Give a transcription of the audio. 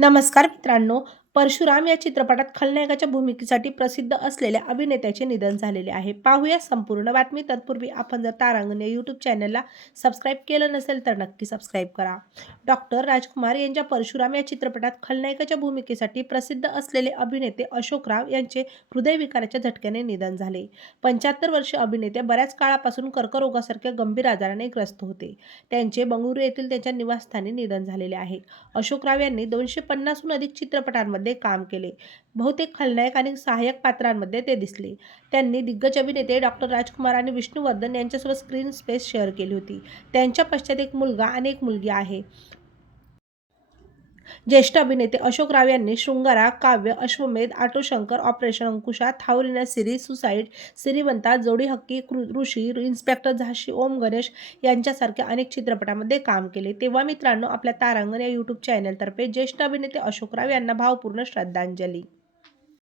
नमस्कार मित्रांनो, परशुराम या चित्रपटात खलनायकाच्या भूमिकेसाठी प्रसिद्ध असलेल्या अभिनेत्याचे निधन झालेले आहे. पाहूया संपूर्ण बातमी. तत्पूर्वी आपण जर तारांगण या यूट्यूब चॅनलला सबस्क्राईब केलं नसेल तर नक्की सबस्क्राईब करा. डॉक्टर राजकुमार यांच्या परशुराम या चित्रपटात खलनायकाच्या भूमिकेसाठी प्रसिद्ध असलेले अभिनेते अशोकराव यांचे हृदयविकाराच्या झटक्याने निधन झाले. 75 वर्षीय अभिनेते बऱ्याच काळापासून कर्करोगासारख्या गंभीर आजाराने ग्रस्त होते. त्यांचे बंगळुरू येथील त्यांच्या निवासस्थानी निधन झालेले आहे. अशोकराव यांनी 250हून अधिक चित्रपटांमध्ये काम केले. बहुतेक खलनायक आणि सहाय्यक पात्रांमध्ये ते दिसले. त्यांनी दिग्गज अभिनेते डॉ. राजकुमार आणि विष्णुवर्धन यांच्यासोबत स्क्रीन स्पेस शेअर केली होती. त्यांच्या पश्चात एक मुलगा आणि एक मुलगी आहे. ज्येष्ठ अभिनेते अशोक राव यांनी शृंगारा, काव्य, अश्वमेध, आटोशंकर, ऑपरेशन अंकुशा, थाउरिना सिरीज, सुसाईड, सिरिवंता, जोडी हक्की, ऋषी, इन्स्पेक्टर झाशी, ओम गणेश यांच्यासारख्या अनेक चित्रपटांमध्ये काम केले. तेव्हा मित्रांनो, आपल्या तारांगण या यूट्यूब चॅनलतर्फे ज्येष्ठ अभिनेते अशोकराव यांना भावपूर्ण श्रद्धांजली.